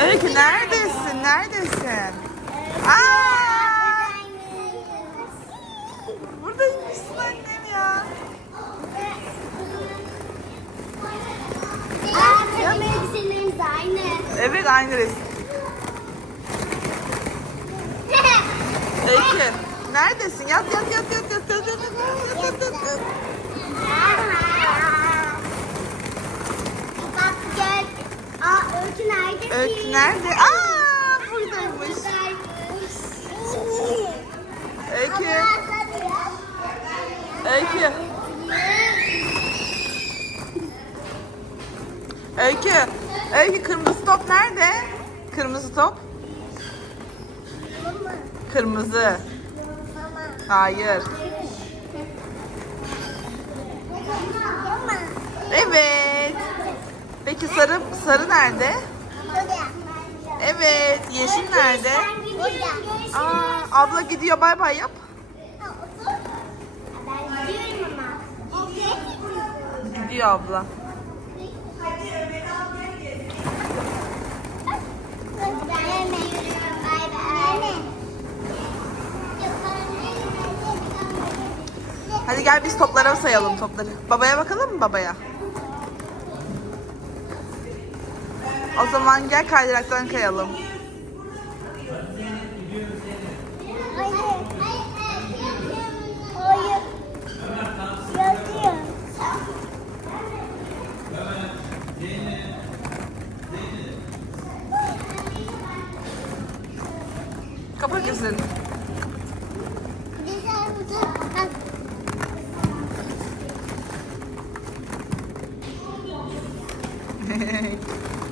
Öykü neredesin? Neredesin? Aa! Buradaymışsın annem ya. Aa, takım elbiselerimiz aynı. Evet aynı resim. Öykü neredesin? Yat yat yat yat yat yat yat yat yat yat yat. Öykü nerede? Öykü nerede? Aa buradaymış. Öykü. Öykü. Öykü. Öykü kırmızı top nerede? Kırmızı top. Kırmızı. Hayır. Evet. Peki sarı sarı nerede? Evet. Yeşil nerede? Aa, abla gidiyor bay bay yap. Gidiyor abla. Hadi gel biz toplara sayalım topları. Babaya bakalım mı babaya? O zaman gel kaydıraktan kayalım. Kapa gözlerini. Hey.